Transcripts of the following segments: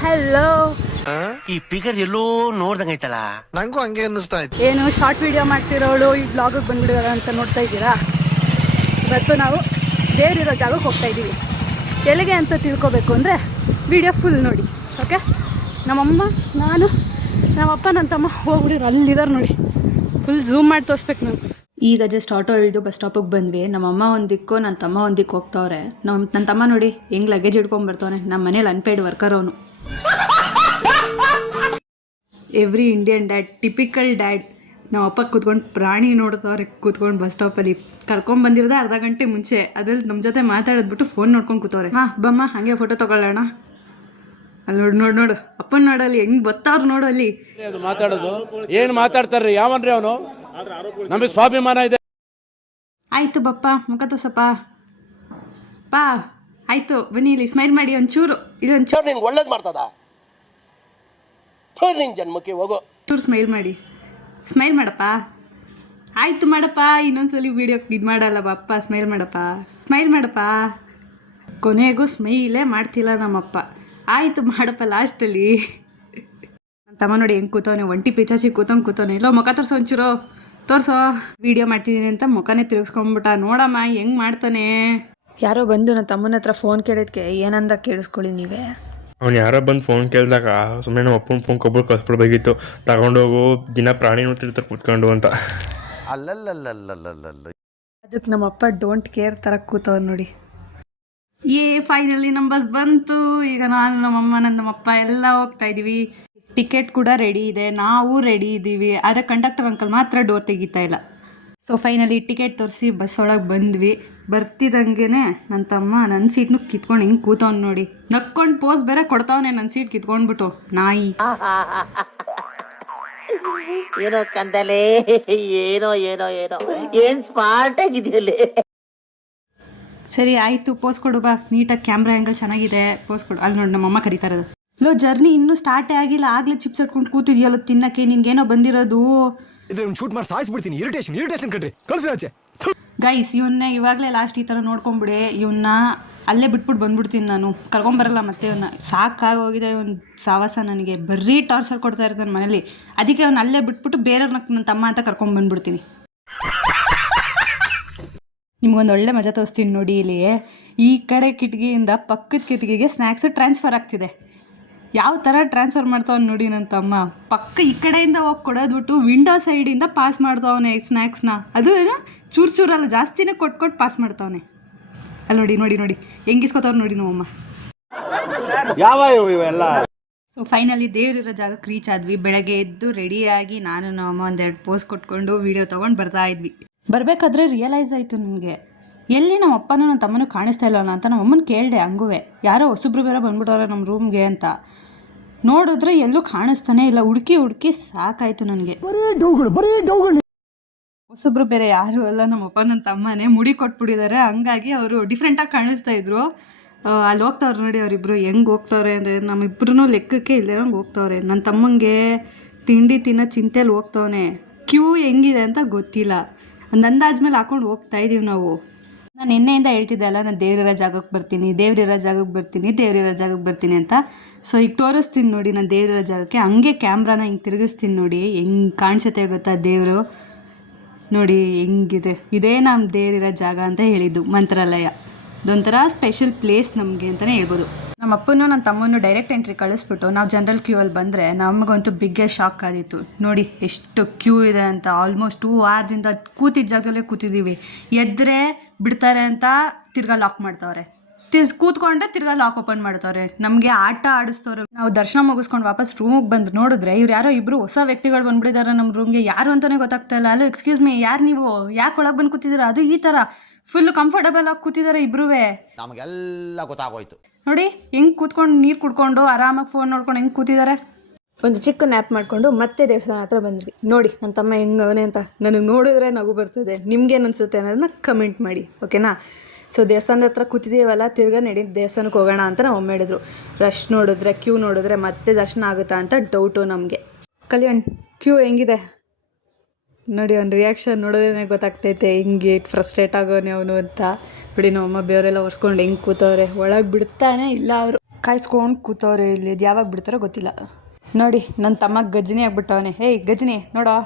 Hello. ಈ figure ಎಲ್ಲೋ ನೋಡ್ದಂಗೈತಲ್ಲ, ನಂಗೂ ಹಂಗೆ ಅನ್ನಿಸ್ತಾ ಇತ್ತು. ಏನು ಶಾರ್ಟ್ ವಿಡಿಯೋ ಮಾಡ್ತಿರೋಳು ಈ ಬ್ಲಾಗಿಗೆ ಬಂದ್ಬಿಡೋದ ಅಂತ ನೋಡ್ತಾ ಇದ್ದೀರಾ. ಇವತ್ತು ನಾವು ದೇವರಿರೋ ಜಾಗಕ್ಕೆ ಹೋಗ್ತಾ ಇದ್ದೀವಿ. ಎಲ್ಲಿಗೆ ಅಂತ ತಿಳ್ಕೊಬೇಕು ಅಂದರೆ ವಿಡಿಯೋ ಫುಲ್ ನೋಡಿ. ಓಕೆ, ನಮ್ಮಮ್ಮ, ನಾನು, ನಮ್ಮಪ್ಪ, ನನ್ನ ತಮ್ಮ ಹೋಗ್ಬಿಡಿರು ಅಲ್ಲಿದ್ದಾರೆ ನೋಡಿ. ಫುಲ್ ಝೂಮ್ ಮಾಡಿ ತೋರಿಸ್ಬೇಕು ನಾನು. ಈಗ ಜಸ್ಟ್ ಆಟೋ ಇಳಿದು ಬಸ್ ಸ್ಟಾಪಿಗೆ ಬಂದ್ವಿ. ನಮ್ಮಮ್ಮ ಒಂದು ದಿಕ್ಕು, ನನ್ನ ತಮ್ಮ ಒಂದು ದಿಕ್ಕು ಹೋಗ್ತಾವ್ರೆ. ನನ್ನ ತಮ್ಮ ನೋಡಿ ಹೆಂಗೆ ಲಗೇಜ್ ಹಿಡ್ಕೊಂಬರ್ತಾನೆ. ನಮ್ಮ ಮನೇಲಿ ಅನ್ಪೇಯ್ಡ್ ವರ್ಕರ್ ಅವನು. Every Indian dad, typical dad. ನಮ್ಮ ಅಪ್ಪ ಕೂತ್ಕೊಂಡು ಪ್ರಾಣಿ ನೋಡ್ತವ್ರೆ ಕೂತ್ಕೊಂಡು ಬಸ್ ಸ್ಟಾಪಲ್ಲಿ. ಕರ್ಕೊಂಬಂದಿರೋದೇ ಅರ್ಧ ಗಂಟೆ ಮುಂಚೆ. ಅದ್ರಲ್ಲಿ ನಮ್ಮ ಜೊತೆ ಮಾತಾಡೋದ್ಬಿಟ್ಟು ಫೋನ್ ನೋಡ್ಕೊಂಡು ಕೂತವ್ರೆ. ಹಾಂ ಬಮ್ಮ ಹಾಗೆ ಫೋಟೋ ತೊಗೊಳ್ಳೋಣ. ಅಲ್ಲಿ ನೋಡು ಅಪ್ಪನ ನೋಡಲ್ಲಿ ಹೆಂಗ್ ಬತ್ತಾವ್ರು ನೋಡು ಅಲ್ಲಿ. ಮಾತಾಡೋದು ಏನು ಮಾತಾಡ್ತಾರ್ರಿ ಯಾವನ್ರಿ ಅವನು? ನಮಗೆ ಸ್ವಾಭಿಮಾನ ಇದೆ. ಆಯ್ತು ಬಪ್ಪ, ಮುಖ ತೋರ್ಸಪ್ಪ ಪಾ. ಆಯ್ತು ಬನ್ನಿ, ಇಲ್ಲಿ ಸ್ಮೈಲ್ ಮಾಡಿ ಒಂಚೂರು. ಇದೊಂಚೂರು ನಿಂಗೆ ಒಳ್ಳೇದು ಮಾಡ್ತದ. ನಿನ್ ಜನ್ಮಕ್ಕೆ ಹೋಗೋ. ಚೂರು ಸ್ಮೈಲ್ ಮಾಡಿ. ಸ್ಮೈಲ್ ಮಾಡಪ್ಪ. ಆಯ್ತು ಮಾಡಪ್ಪ. ಇನ್ನೊಂದ್ಸಲಿ ವೀಡಿಯೋಕ್ಕೆ ಇದು ಮಾಡಲ್ಲ ಬಪ್ಪ. ಸ್ಮೈಲ್ ಮಾಡಪ್ಪ. ಕೊನೆಗೂ ಸ್ಮೈಲೇ ಮಾಡ್ತಿಲ್ಲ ನಮ್ಮಪ್ಪ. ಆಯಿತು ಮಾಡಪ್ಪ ಲಾಸ್ಟಲ್ಲಿ. ನನ್ನ ತಮ್ಮ ನೋಡಿ ಹೆಂಗೆ ಕೂತವನೆ, ಒಂಟಿ ಪಿಚಾಚಿ ಕೂತವನೆ. ಇಲ್ಲೋ ಮುಖ ತೋರಿಸೋ ಒಂಚೂರು, ತೋರಿಸೋ. ವೀಡಿಯೋ ಮಾಡ್ತಿದ್ದೀನಿ ಅಂತ ಮುಖನೇ ತಿರುಗಿಸ್ಕೊಂಡ್ಬಿಟ್ಟ. ನೋಡಮ್ಮ ಹೆಂಗೆ ಮಾಡ್ತಾನೆ. ಯಾರೋ ಬಂದು ನನ್ನ ತಮ್ಮನ ಹತ್ರ ಫೋನ್ ಕೇಳಿದ್ಕೆ ಏನಂದ ಕೇಳಿಸ್ಕೊಳ್ಳಿ ನೀವೇ. ಅವ್ನು ಯಾರೋ ಬಂದು ಫೋನ್ ಕೇಳಿದಾಗ ಸುಮ್ಮನೆ ನಮ್ಮ ಅಪ್ಪನ ಫೋನ್ ಕೊಬ್ಬರು ಕಳ್ಸ್ಬಿಡ್ಬೇಕಿತ್ತು. ತಗೊಂಡೋಗು, ದಿನ ಪ್ರಾಣಿ ನೋಡ್ತಿರ್ತಾರೆ ಕೂತ್ಕೊಂಡು ಅಂತ. ಅದಕ್ಕೆ ನಮ್ಮಪ್ಪ ಡೋಂಟ್ ಕೇರ್ ಥರ ಕೂತವ್ರು ನೋಡಿ. ಫೈನಲಿ ನಮ್ಮ ಬಸ್ ಬಂತು. ಈಗ ನಾನು, ನಮ್ಮಮ್ಮ, ನಮ್ಮಪ್ಪ ಎಲ್ಲ ಹೋಗ್ತಾ ಇದ್ದೀವಿ. ಟಿಕೆಟ್ ಕೂಡ ರೆಡಿ ಇದೆ, ನಾವು ರೆಡಿ ಇದ್ದೀವಿ. ಆದರೆ ಕಂಡಕ್ಟರ್ ಅಂಕಲ್ ಮಾತ್ರ ಡೋರ್ ತೆಗಿತಾ ಇಲ್ಲ. ಸೊ ಫೈನಲಿ ಟಿಕೆಟ್ ತೋರಿಸಿ ಬಸ್ ಒಳಗೆ ಬಂದ್ವಿ. ಬರ್ತಿದ್ದಂಗೆ ನನ್ನ ತಮ್ಮ ನನ್ನ ಸೀಟ್ನು ಕಿತ್ಕೊಂಡು ಹಿಂಗೆ ಕೂತವ್ನು ನೋಡಿ. ನಕ್ಕೊಂಡು ಪೋಸ್ ಬೇರೆ ಕೊಡ್ತಾವನೆ ನನ್ನ ಸೀಟ್ ಕಿತ್ಕೊಂಡ್ಬಿಟ್ಟು. ನಾಯಿ ಏನೋ ಕಂದಲೇ, ಏನೋ ಏನ್ ಸ್ಮಾರ್ಟ್ ಆಗಿದೆಯಲ್ಲೇ. ಸರಿ ಆಯಿತು, ಪೋಸ್ ಕೊಡು ಬಾ. ನೀಟಾಗಿ ಕ್ಯಾಮ್ರಾ ಆ್ಯಂಗಲ್ ಚೆನ್ನಾಗಿದೆ, ಪೋಸ್ ಕೊಡು. ಅಲ್ಲಿ ನೋಡಿ ನಮ್ಮಮ್ಮ ಕರೀತಾ ಇರೋದು. ಲೋ ಜರ್ನಿ ಇನ್ನೂ ಸ್ಟಾರ್ಟೇ ಆಗಿಲ್ಲ, ಆಗಲೇ ಚಿಪ್ಸ್ ಇಟ್ಕೊಂಡು ಕೂತಿದ್ಯಲ್ಲ ತಿನ್ನಕ್ಕೆ. ನಿನ್ಗೇನೋ ಬಂದಿರೋದು. ಶೂಟ್ ಮಾಡಿ ಸಾಯಿಸ್ಬಿಡ್ತೀನಿ. ಇರಿಟೇಷನ್ ಕಣ್ರಿ, ಕಳ್ಸಿ ಆಚೆ. ಗೈಸ್, ಇವನ್ನೇ ಇವಾಗಲೇ ಲಾಸ್ಟ್ ಈ ಥರ ನೋಡ್ಕೊಂಬಿಡಿ. ಇವನ್ನ ಅಲ್ಲೇ ಬಿಟ್ಬಿಟ್ಟು ಬಂದ್ಬಿಡ್ತೀನಿ ನಾನು. ಕರ್ಕೊಂಬರಲ್ಲ ಮತ್ತೆ ಇವನ್ನ. ಸಾಕಾಗೋಗಿದೆ ಇವನ್ ಸಾವಾಸ ನನಗೆ. ಬರೀ ಟಾರ್ಚರ್ ಕೊಡ್ತಾ ಇರ್ತಾನೆ ಮನೇಲಿ. ಅದಕ್ಕೆ ಅವ್ನು ಅಲ್ಲೇ ಬಿಟ್ಬಿಟ್ಟು ಬೇರೆಯವ್ರನ್ನ ನನ್ನ ತಮ್ಮ ಅಂತ ಕರ್ಕೊಂಬಂದ್ಬಿಡ್ತೀನಿ. ನಿಮ್ಗೊಂದು ಒಳ್ಳೆ ಮಜಾ ತೋರಿಸ್ತೀನಿ ನೋಡಿ. ಇಲ್ಲಿ ಈ ಕಡೆ ಕಿಟಕಿಯಿಂದ ಪಕ್ಕದ ಕಿಟಕಿಗೆ ಸ್ನ್ಯಾಕ್ಸು ಟ್ರಾನ್ಸ್ಫರ್ ಆಗ್ತಿದೆ. ಯಾವ ಥರ ಟ್ರಾನ್ಸ್ಫರ್ ಮಾಡ್ತಾವನು ನೋಡಿ ನನ್ನ ತಮ್ಮ. ಪಕ್ಕ ಈ ಕಡೆಯಿಂದ ಹೋಗಿ ಕೊಡೋದ್ಬಿಟ್ಟು ವಿಂಡೋ ಸೈಡಿಂದ ಪಾಸ್ ಮಾಡ್ತಾವನೆ ಸ್ನ್ಯಾಕ್ಸ್ನ. ಅದು ಏನೋ ಚೂರಲ್ಲ, ಜಾಸ್ತಿನೇ ಕೊಟ್ಟು ಪಾಸ್ ಮಾಡ್ತಾವನೆ. ಅಲ್ಲಿ ನೋಡಿ ಹೆಂಗಿಸ್ಕೊತಾವ್ರು ನೋಡಿ ನಮ್ಮಮ್ಮ. ಸೊ ಫೈನಲಿ ದೇವರಿರೋ ಜಾಗಕ್ಕೆ ರೀಚ್ ಆದ್ವಿ. ಬೆಳಗ್ಗೆ ಎದ್ದು ರೆಡಿಯಾಗಿ ನಾನು ನಮ್ಮಮ್ಮ ಒಂದೆರಡು ಪೋಸ್ ಕೊಟ್ಕೊಂಡು ವೀಡಿಯೋ ತೊಗೊಂಡು ಬರ್ತಾ ಇದ್ವಿ. ಬರಬೇಕಾದ್ರೆ ರಿಯಲೈಸ್ ಆಯಿತು ನನಗೆ, ಎಲ್ಲಿ ನಮ್ಮ ಅಪ್ಪನೂ ನನ್ನ ತಮ್ಮನೂ ಕಾಣಿಸ್ತಾ ಇಲ್ಲವಲ್ಲ ಅಂತ ನಮ್ಮಮ್ಮನ ಕೇಳಿದೆ. ಹಂಗುವೆ ಯಾರೋ ಹೊಸಬ್ರು ಬೇರೆ ಬಂದ್ಬಿಟ್ಟವ್ರೆ ನಮ್ಮ ರೂಮ್ಗೆ ಅಂತ. ನೋಡಿದ್ರೆ ಎಲ್ಲೂ ಕಾಣಿಸ್ತಾನೆ ಇಲ್ಲ. ಹುಡುಕಿ ಸಾಕಾಯಿತು ನನಗೆ. ಹೊಸಬ್ರು ಬೇರೆ ಯಾರು ಅಲ್ಲ, ನಮ್ಮಪ್ಪ ನನ್ನ ತಮ್ಮನೇ. ಮುಡಿ ಕೊಟ್ಬಿಟ್ಟಿದ್ದಾರೆ, ಹಂಗಾಗಿ ಅವರು ಡಿಫ್ರೆಂಟಾಗಿ ಕಾಣಿಸ್ತಾ ಇದ್ರು. ಅಲ್ಲಿ ಹೋಗ್ತಾವ್ರು ನೋಡಿ ಅವರಿಬ್ಬರು ಹೆಂಗೆ ಹೋಗ್ತಾವ್ರೆ ಅಂದರೆ ನಮ್ಮಿಬ್ಬರೂ ಲೆಕ್ಕಕ್ಕೆ ಇಲ್ದಿರೋಂಗೆ ಹೋಗ್ತಾವ್ರೆ. ನನ್ನ ತಮ್ಮಂಗೆ ತಿಂಡಿ ತಿನ್ನೋ ಚಿಂತೆಯಲ್ಲಿ ಹೋಗ್ತಾವನೆ. ಕ್ಯೂ ಹೆಂಗಿದೆ ಅಂತ ಗೊತ್ತಿಲ್ಲ. ಒಂದು ಅಂದಾಜ್ ಮೇಲೆ ಹಾಕೊಂಡು ಹೋಗ್ತಾ ಇದ್ದೀವಿ ನಾವು. ನಾನು ನಿನ್ನೆಯಿಂದ ಹೇಳ್ತಿದ್ದೆ ಅಲ್ಲ, ನಾನು ದೇವರಿರೋ ಜಾಗಕ್ಕೆ ಬರ್ತೀನಿ ಅಂತ. ಸೊ ಈಗ ತೋರಿಸ್ತೀನಿ ನೋಡಿ ನಾನು ದೇವರಿರೋ ಜಾಗಕ್ಕೆ. ಹಂಗೆ ಕ್ಯಾಮ್ರಾನ ಹಿಂಗೆ ತಿರುಗಿಸ್ತೀನಿ ನೋಡಿ, ಹೆಂಗೆ ಕಾಣಿಸುತ್ತೆ ಗೊತ್ತಾ ದೇವರು. ನೋಡಿ ಹೆಂಗಿದೆ. ಇದೇ ನಮ್ಮ ದೇವರಿರೋ ಜಾಗ ಅಂತ ಹೇಳಿದ್ದು, ಮಂತ್ರಾಲಯ. ಇದೊಂಥರ ಸ್ಪೆಷಲ್ ಪ್ಲೇಸ್ ನಮಗೆ ಅಂತಲೇ ಹೇಳ್ಬೋದು. ನಮ್ಮ ಅಪ್ಪನೂ ನನ್ನ ತಮ್ಮನೂ ಡೈರೆಕ್ಟ್ ಎಂಟ್ರಿ ಕಳಿಸ್ಬಿಟ್ಟು ನಾವು ಜನರಲ್ ಕ್ಯೂ ಅಲ್ಲಿ ಬಂದರೆ ನಮಗಂತೂ ಬಿಗ್ಗೆಸ್ಟ್ ಶಾಕ್ ಆದಿತ್ತು. ನೋಡಿ ಎಷ್ಟು ಕ್ಯೂ ಇದೆ ಅಂತ. ಆಲ್ಮೋಸ್ಟ್ 2 hours ಕೂತಿದ್ದ ಜಾಗದಲ್ಲೇ ಕೂತಿದ್ದೀವಿ. ಎದ್ದರೆ ಬಿಡ್ತಾರೆ ಅಂತ ತಿರ್ಗಾ ಲಾಕ್ ಮಾಡ್ತಾವ್ರೆ, ಕೂತ್ಕೊಂಡ್ರೆ ತಿರ್ಗಾ ಲಾಕ್ ಓಪನ್ ಮಾಡ್ತಾವ್ರೆ. ನಮಗೆ ಆಟ ಆಡಿಸ್ತವ್ರೆ. ನಾವು ದರ್ಶನ ಮುಗಿಸ್ಕೊಂಡು ವಾಪಸ್ ರೂಮಿಗೆ ಬಂದು ನೋಡಿದ್ರೆ ಇವ್ರು ಯಾರೋ ಇಬ್ಬರು ಹೊಸ ವ್ಯಕ್ತಿಗಳು ಬಂದ್ಬಿಟ್ಟಿದ್ದಾರೆ ನಮ್ಮ ರೂಮ್ಗೆ. ಯಾರು ಅಂತಲೇ ಗೊತ್ತಾಗ್ತಾ ಇಲ್ಲ. ಅಲ್ಲೋ ಎಕ್ಸ್ಕ್ಯೂಸ್ ಮೀ, ಯಾರು ನೀವು? ಯಾಕೆ ಒಳಗೆ ಬಂದು ಕೂತಿದ್ದೀರಾ? ಅದು ಈ ಥರ ಫುಲ್ ಕಂಫರ್ಟಬಲ್ ಆಗಿ ಕೂತಿದ್ದಾರೆ ಇಬ್ಬರೂ. ನಮಗೆಲ್ಲ ಗೊತ್ತಾಗೋಯ್ತು ನೋಡಿ ಹೆಂಗೆ ಕೂತ್ಕೊಂಡು ನೀರು ಕುಡ್ಕೊಂಡು ಆರಾಮಾಗಿ ಫೋನ್ ನೋಡ್ಕೊಂಡು ಹೆಂಗೆ ಕೂತಿದ್ದಾರೆ. ಒಂದು ಚಿಕ್ಕ ನ್ಯಾಪ್ ಮಾಡಿಕೊಂಡು ಮತ್ತೆ ದೇವಸ್ಥಾನ ಹತ್ರ ಬಂದ್ವಿ. ನೋಡಿ ನನ್ನ ತಮ್ಮ ಹೆಂಗವನೇ ಅಂತ ನನಗೆ ನೋಡಿದ್ರೆ ನಗು ಬರ್ತದೆ. ನಿಮ್ಗೇನು ಅನಿಸುತ್ತೆ ಅನ್ನೋದನ್ನ ಕಮೆಂಟ್ ಮಾಡಿ, ಓಕೆನಾ? ಸೊ ದೇವಸ್ಥಾನದ ಹತ್ರ ಕೂತಿದ್ದೀವಲ್ಲ, ತಿರ್ಗಾ ನಡಿ ದೇವಸ್ಥಾನಕ್ಕೆ ಹೋಗೋಣ ಅಂತ ನಾವು ಒಮ್ಮೆ ಹೇಳಿದ್ರು. ರಶ್ ನೋಡಿದ್ರೆ, ಕ್ಯೂ ನೋಡಿದ್ರೆ ಮತ್ತೆ ದರ್ಶನ ಆಗುತ್ತಾ ಅಂತ ಡೌಟು ನಮಗೆ. ಕಲ್ಯಾಣ್ ಕ್ಯೂ ಹೆಂಗಿದೆ ನೋಡಿ. ಅವ್ನ ರಿಯಾಕ್ಷನ್ ನೋಡಿದ್ರೆ ಗೊತ್ತಾಗ್ತೈತೆ ಹಿಂಗೆ ಫ್ರಸ್ಟ್ರೇಟ್ ಆಗೋನೆ ಅವನು ಅಂತ. ನೋಡಿ ನಮ್ಮಮ್ಮ ಬೇವರೆಲ್ಲ ಒರೆಸ್ಕೊಂಡು ಹೆಂಗೆ ಕೂತವ್ರೆ. ಒಳಗೆ ಬಿಡ್ತಾನೆ ಇಲ್ಲ ಅವರು. ಕಾಯಿಸ್ಕೊಂಡು ಕೂತವ್ರೆ ಇಲ್ಲಿ, ಅದು ಯಾವಾಗ ಬಿಡ್ತಾರೋ ಗೊತ್ತಿಲ್ಲ. ನೋಡಿ ನನ್ನ ತಮ್ಮ ಗಜನಿ ಆಗ್ಬಿಟ್ಟವನೆ. ಏಯ್ ಗಜನಿ ನೋಡೋ,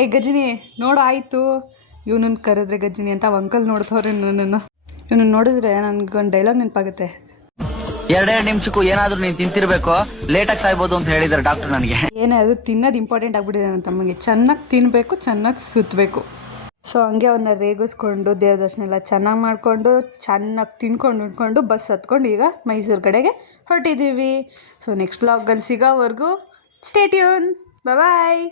ಏಯ್ ಗಜನಿ ನೋಡೋ ಆಯಿತು. ಇವನನ್ನು ಕರೆದ್ರೆ ಗಜನಿ ಅಂತ ಅಂಕಲ್ ನೋಡ್ತವ್ರೆ ನನ್ನನ್ನು. ಇವನನ್ನು ನೋಡಿದ್ರೆ ನನಗೊಂದು ಡೈಲಾಗ್ ನೆನಪಾಗುತ್ತೆ. 2 ನಿಮಿಷಕ್ಕೂ ಏನಾದ್ರೂ ನೀನ್ ತಿಂತಿರ್ಬೇಕು, ಲೇಟಾಗಿ ಸಾಯ್ಬೋದು ಅಂತ ಹೇಳಿದಾರೆ ಡಾಕ್ಟರ್ ನನಗೆ. ಏನೇ ಅದು ತಿನ್ನೋದು ಇಂಪಾರ್ಟೆಂಟ್ ಆಗಿಬಿಟ್ಟಿದೆ ನನ್ನ ತಮ್ಮಗೆ. ಚೆನ್ನಾಗಿ ತಿನ್ನಬೇಕು, ಚೆನ್ನಾಗಿ ಸುತ್ತಬೇಕು. ಸೊ ಹಂಗೆ ಅವನ್ನ ರೇಗಿಸ್ಕೊಂಡು ದೇವ್ರ ದರ್ಶನ ಎಲ್ಲ ಚೆನ್ನಾಗಿ ಮಾಡಿಕೊಂಡು ಚೆನ್ನಾಗಿ ತಿನ್ಕೊಂಡು ಬಸ್ ಹತ್ಕೊಂಡು ಈಗ ಮೈಸೂರು ಕಡೆಗೆ ಹೊರಟಿದ್ದೀವಿ. ಸೊ ನೆಕ್ಸ್ಟ್ ವ್ಲಾಗಲ್ಲಿ ಸಿಗೋವರೆಗೂ ಸ್ಟೇ ಟ್ಯೂನ್. ಬಾಯ್.